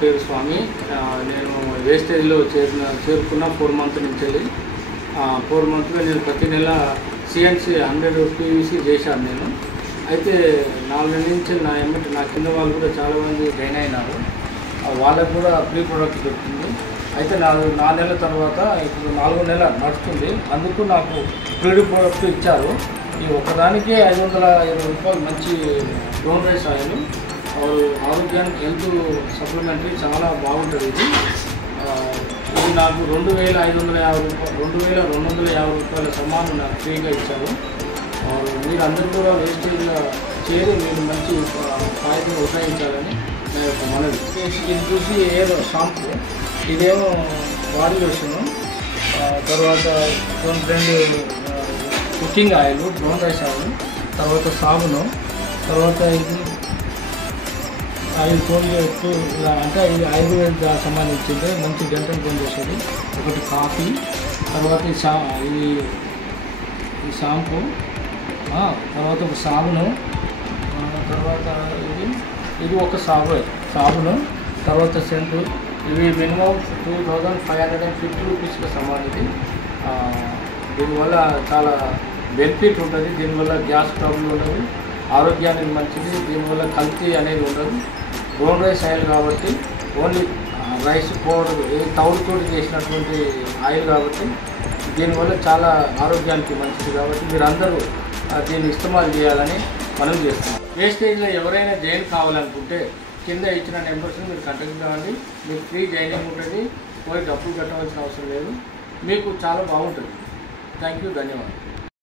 పేరు స్వామి. నేను వేస్టేజ్లో చేరుకున్న 4 మంత్ నుంచి వెళ్ళి 4 మంత్గా నేను ప్రతి నెల సిఎన్సి 100 పీవీసీ చేశాను నేను. అయితే 4 నెలల నుంచి నా కింద వాళ్ళు కూడా చాలామంది జాయిన్ అయినారు. వాళ్ళకు కూడా ప్రీ ప్రొడక్ట్ దొరుకుతుంది. అయితే 4 నెలల తర్వాత ఇప్పుడు 4వ నెల నడుస్తుంది. అందుకు నాకు ప్రీ ప్రొడక్ట్ ఇచ్చారు. ఈ ఒక్కదానికే 520 రూపాయలు మంచి బ్రౌన్ రైస్ ఆయిల్. ఆరోగ్యానికి హెల్త్ సప్లిమెంటరీ చాలా బాగుంటుంది. ఇది నాకు 2550 రూపాయలు 2250 రూపాయల సమానం నాకు ఫ్రీగా ఇచ్చారు. మీరందరూ కూడా వేస్టేజ్గా చేరి మీరు మంచి కాయని ఉపయోగించాలని నేను ఒక మనవి. ఇది చూసి ఏదో షాంపూ, ఇదేమో బాడీ లోషను, తర్వాత 2 cooking oil, brown rice oil, తర్వాత సాబును, తర్వాత ఇది ఆయిల్ కోల్గేట్. ఇలా అంటే ఇది ఆయుర్వేద సంబంధించింది, మంచి డెంటల్ పనిచేసేది. ఒకటి కాఫీ, తర్వాత ఈ షాంపూ, తర్వాత ఒక సాబును, తర్వాత ఇది ఒక సాబును, తర్వాత సెంటు. ఇవి మినిమం 2550 రూపీస్కి సమానం. దీనివల్ల చాలా బెనిఫిట్ ఉంటుంది. దీనివల్ల గ్యాస్ ట్రబుల్ ఉండదు, ఆరోగ్యానికి మంచిది. దీనివల్ల కల్తీ అనేది ఉండదు. బ్రౌన్ రైస్ ఆయిల్ కాబట్టి ఓన్లీ రైస్ పౌడర్ తౌడుతో చేసినటువంటి ఆయిల్ కాబట్టి దీనివల్ల చాలా ఆరోగ్యానికి మంచిది. కాబట్టి మీరందరూ దీన్ని ఇస్తమాలు చేయాలని మనం చేస్తున్నాం. వేస్టేజ్లో ఎవరైనా జాయిన్ కావాలనుకుంటే కింద ఇచ్చిన నెంబర్స్ని మీరు కాంటాక్ట్ కావండి. మీకు ఫ్రీ జాయినింగ్ ఉంటుంది. పోయి డబ్బులు కట్టవలసిన అవసరం లేదు. మీకు చాలా బాగుంటుంది. థ్యాంక్ యూ, ధన్యవాదాలు.